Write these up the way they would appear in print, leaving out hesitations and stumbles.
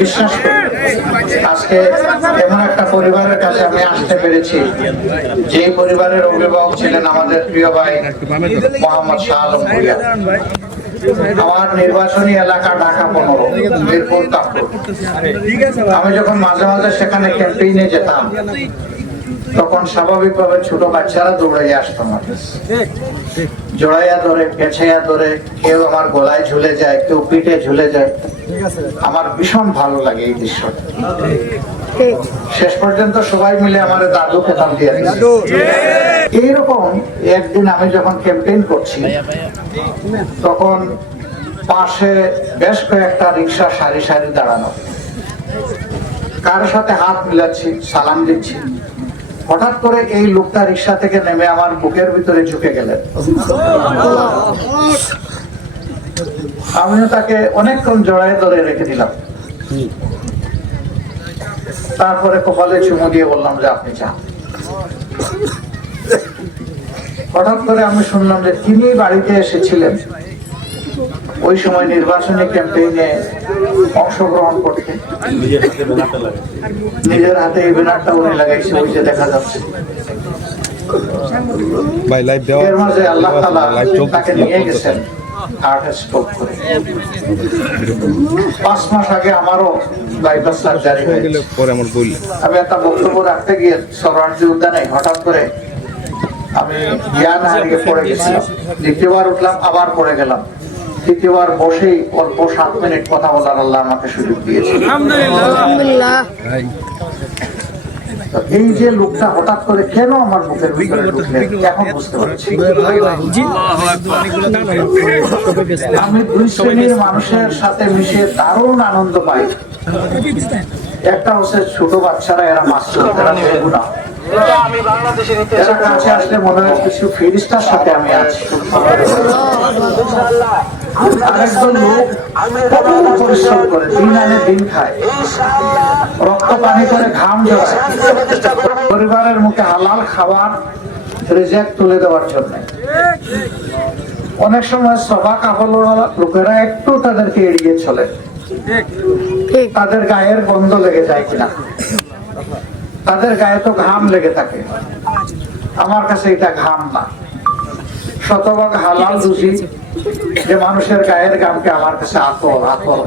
বিশ্বাস করি আজকে এমন একটা পরিবারের কাছে আমি আসতে পেরেছি, যে পরিবারের অভিভাবক ছিলেন আমাদের প্রিয় ভাই মোহাম্মদ শাহ আলম ভূঁইয়া। আমার নির্বাচনী এলাকা ঢাকা 15 মিরপুর কাপুর। আমি যখন মাঝে মাঝে সেখানে ক্যাম্পেইনে যেতাম, তখন স্বাভাবিকভাবে ছোট বাচ্চারা দৌড়াইয়া আসতো আমার, জড়াইয়া ধরে, পেছাইয়া ধরে, কেউ আমার গলায় ঝুলে যায়, কেউ পিঠে ঝুলে যায়। আমার ভীষণ ভালো লাগে এই দৃশ্যটা। শেষ পর্যন্ত সবাই মিলে আমার দাদু পেতাম দিয়ে এইরকম একদিন আমি যখন ক্যাম্পেইন করছি, তখন পাশে বেশ কয়েকটা রিক্সা সারি সারি দাঁড়ানো, কারোর সাথে হাত মিলাচ্ছি, সালাম দিচ্ছি। হঠাৎ করে এই লোকটা রিক্সা থেকে নেমে আমার বুকের ভিতরে ঝুঁকে গেলেন। আমিও তাকে অনেকক্ষণ জড়ায় ধরে রেখে দিলাম। তারপরে কপালে চুমু দিয়ে বললাম যে আপনি যান। হঠাৎ করে আমি শুনলাম যে তিনি বাড়িতে এসেছিলেন ওই সময় নির্বাচনী ক্যাম্পেইনে অংশগ্রহণ করতে। নিজের হাতে এই ব্যানারটা উনি লাগাইছে, ওই যে দেখা যাচ্ছে। এর মাঝে আল্লাহ তাআলা তাকে নিয়ে গেছেন হার্ট স্ট্রোক করে। 5 মাস আগে আমারও বাইপাস সার্জারি হয়েছে। আমি একটা বক্তব্য রাখতে গিয়ে সরোয়ার্দী উদ্যানে হঠাৎ করে আমি জ্ঞান হারিয়ে পড়ে গেছিলাম। দ্বিতীয়বার উঠলাম, আবার পড়ে গেলাম। তৃতীয়বার বসেই অল্প 7 মিনিট কথা বলার আল্লাহ আমাকে সুযোগ দিয়েছে। এই যে লোকটা হঠাৎ করে কেন আমার মুখের ভিতরে ঢুকলেন এখন বুঝতে পারছি। আমি 2 শ্রেণীর মানুষের সাথে মিশে দারুণ আনন্দ পাই। একটা হচ্ছে ছোট বাচ্চারা, এরা মাসুম, এরা বেগুনা। এরা কাছে আসলে মনে হয় কিছু ফেরেশতার সাথে আমি আছি। আরেকজন লোক পরিশ্রম করে, দিন আনে দিন খায়, রক্ত পানি করে, ঘাম জড়ায় পরিবারের মুখে হালাল খাবার রিজিক তুলে দেওয়ার জন্য। অনেক সময় সভা কাপড়ওয়ালা লোকেরা একটু তাদেরকে এড়িয়ে চলে, তাদের গায়ের গন্ধ লেগে যায় কিনা, তাদের গায়ে তো ঘাম লেগে থাকে। আমার কাছে এটা ঘাম না, শতভাগ হালাল রুজি, যে মানুষের গায়ের ঘামকে আমার কাছে আতর আতর।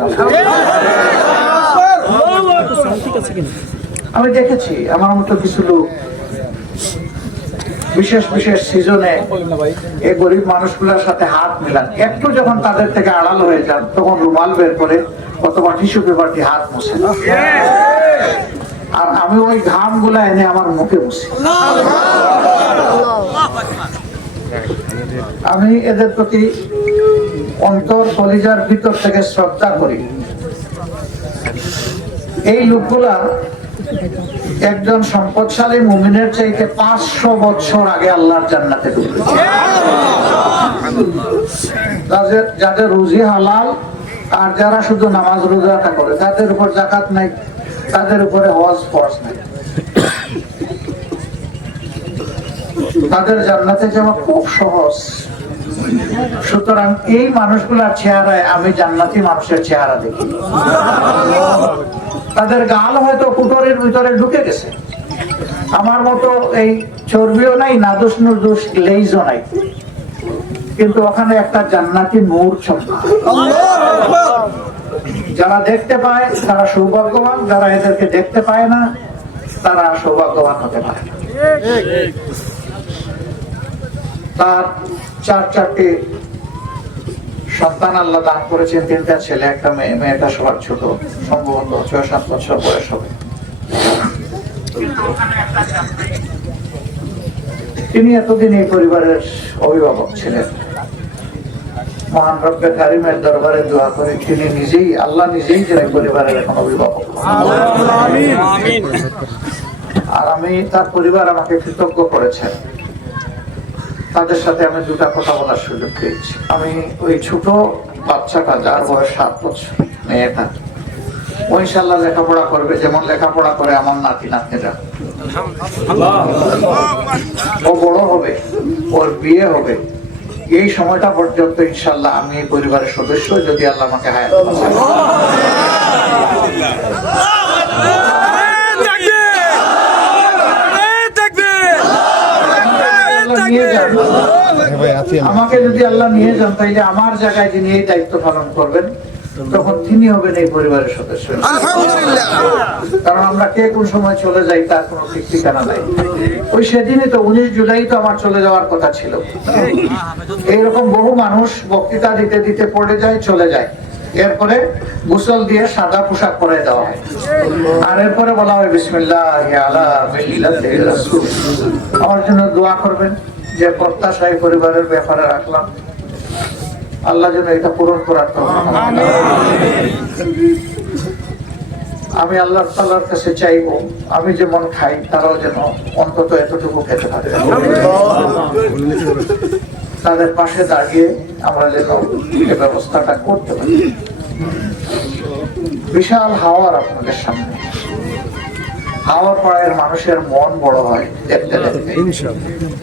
আমি দেখেছি আমার মতো কিছু লোক বিশেষ বিশেষ সিজনে এই গরিব মানুষগুলোর সাথে হাত মিলান। একটু যখন তাদের থেকে আড়াল হয়ে যান, তখন রুমাল বের করে অথবা টিস্যু পেপার দিয়ে হাত মুছে। আর আমি ওই ঘাম গুলা এনে আমার মুখে মুছি। আমি এদের প্রতি অন্তর কলিজার ভিতর থেকে শ্রদ্ধা করি। এই লোকগুলা একজন সম্পদশালী মুমিনের চাইতে 500 বছর আগে আল্লাহর জান্নাতে ঢুকেছে। যাদের রুজি হালাল, আর যারা শুধু নামাজ রোজাটা করে, তাদের উপর যাকাত নাই, তাদের উপরে হজ ফরজ নাই, তাদের জান্নাতে যাওয়া খুব সহজ। সুতরাং এই মানুষগুলার চেহারায় আমি জান্নাতি মানুষের চেহারা দেখি। তাদের গাল হয়তো কুটরের ভিতরে ঢুকে গেছে, আমার মতো এই চর্বিও নাই, নাদুস নুদুস লেইজও নাই, কিন্তু ওখানে একটা জান্নাতি নূর চমকা। যারা দেখতে পায় তারা সৌভাগ্যবান, যারা এদেরকে দেখতে পায় না তারা সৌভাগ্যবান হতে পারে না। তার 4 সন্তান আল্লাহ দান করেছেন, 3টা ছেলে, একটা মেয়ে। মেয়েটা সবার ছোট, সম্ভবত 6-7 বছর বয়স হবে। তিনি এতদিন এই পরিবারের অভিভাবক ছিলেন। মহান রব্বে কারিমের দরবারে দোয়া করে তিনি নিজেই, আল্লাহ নিজেই যে পরিবারের এখন অভিভাবক। আর আমি, তার পরিবার আমাকে কৃতজ্ঞ করেছেন। তাদের সাথে আমি 2টা কথা বলার সুযোগ পেয়েছি। আমি ওই ছোট বাচ্চাটা, যার বয়স 7 বছর, মেয়েটা, ও ইনশাআল্লাহ লেখাপড়া করবে যেমন লেখাপড়া করে আমার নাতি নাতনিরা। ও বড় হবে, ওর বিয়ে হবে, এই সময়টা পর্যন্ত ইনশাআল্লাহ আমি এই পরিবারের সদস্য, যদি আল্লাহ আমাকে হায়াত দেন। আমাকে যদি আল্লাহ নিয়ে যান, তাইলে আমার জায়গায় যিনি এই দায়িত্ব পালন করবেন তখন তিনি হবেন এই পরিবারের সদস্য। কারণ আমরা কে কোন সময় চলে যাই তার কোনো ঠিক ঠিকানা নাই। ওই সেদিনই তো 19 জুলাই তো আমার চলে যাওয়ার কথা ছিল। এইরকম বহু মানুষ বক্তৃতা দিতে দিতে পড়ে যায়, চলে যায়। এরপরে গোসল দিয়ে সাদা পোশাক পরে দেওয়া হয়, আর এরপরে বলা হয় বিসমিল্লাহি আলা মিল্লাতি রাসূল। আমার জন্য দোয়া করবেন, যে প্রত্যাশা এই পরিবারের ব্যাপারে রাখলাম, আল্লাহ যেন এটা পূরণ করার তৌফিক দান করেন। আমি আল্লাহ তাআলার কাছে চাইবো, আমি যেমন খাই তারাও যেন অন্তত এতটুকু খেতে পারে। তাদের পাশে দাঁড়িয়ে আমরা যেন এই ব্যবস্থাটা করতে পারি। বিশাল হাওয়ার আপনাদের সামনে, হাওয়ার পাড়ায় মানুষের মন বড় হয় দেখতে দেখতে।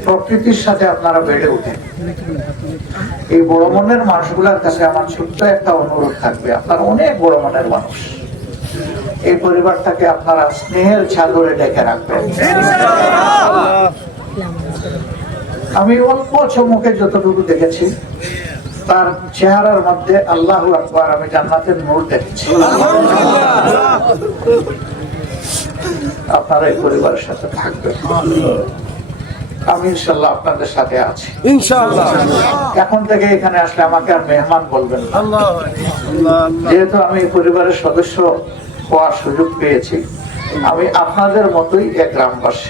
প্রকৃতির সাথে আপনারা বেড়ে ওঠেন। এই বড় মনের মানুষগুলোর কাছে আমার ছোট্ট একটা অনুরোধ থাকবে, আপনারা অনেক বড় মনের মানুষ, এই পরিবারটাকে আপনারা স্নেহের চাদরে ডেকে রাখবেন। আমি অল্প চমকে যতটুকু দেখেছি, তার চেহারার মধ্যে আল্লাহু আকবার, আমি জান্নাতের নূর দেখেছি। আপনারা এই পরিবারের সাথে থাকবেন, আমি ইনশাআল্লাহ আপনাদের সাথে আছি ইনশাআল্লাহ। এখন থেকে এখানে আসলে আমাকে আর মেহমান বলবেন না, যেহেতু আমি এই পরিবারের সদস্য হওয়ার সুযোগ পেয়েছি। আমি আপনাদের মতোই এক গ্রামবাসী,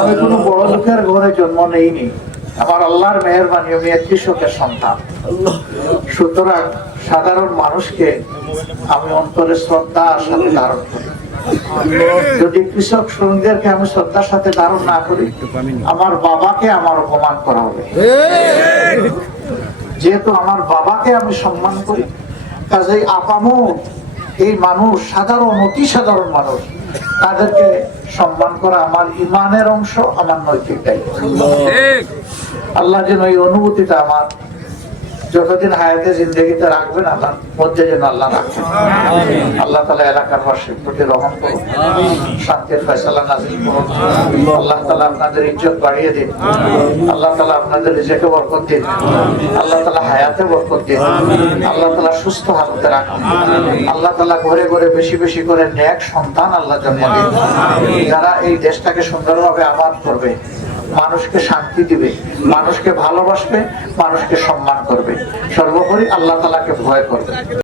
আমি কোনো বড় লোকের ঘরে জন্ম নেইনি। আমার আল্লাহর মেহেরবানি, আমি এক কৃষকের সন্তান। সুতরাং সাধারণ মানুষকে আমি অন্তরে শ্রদ্ধার সাথে ধারণ করি। যদি কৃষক শ্রমিকদেরকে আমি শ্রদ্ধার সাথে ধারণ না করি, আমার বাবাকে আমার অপমান করা হবে। যেহেতু আমার বাবাকে আমি সম্মান করি, কাজেই আপামর এই মানুষ, সাধারণ অতি সাধারণ মানুষ, তাদেরকে সম্মান করা আমার ইমানের অংশ, আমার নৈতিক দায়িত্ব। আল্লাহ যেন এই অনুভূতিটা আমার যতদিন হায়াতে জিন্দগিতে রাখবেন, আল্লাহ মধ্যে যেন আল্লাহ রাখেন। আল্লাহ তাআলা এলাকার বাসীর প্রতি রহম করুন, শান্তির ফয়সালা নাযিল করুন। আল্লাহ তাআলা আপনাদের ইজ্জত বাড়িয়ে দিন, আল্লাহ তাআলা আপনাদের রিজিকে বরকত দিন, আল্লাহ তাআলা হায়াতে বরকত দিন, আল্লাহ তাআলা সুস্থ হালতে রাখুন। আল্লাহ তাআলা ঘরে ঘরে বেশি বেশি করে নেক সন্তান আল্লাহ জন্ম দিন, যারা এই দেশটাকে সুন্দরভাবে আবাদ করবে, মানুষকে শান্তি দিবে, মানুষকে ভালোবাসবে, মানুষকে সম্মান করবে, সর্বোপরি আল্লাহ তাআলাকে ভয় করবে।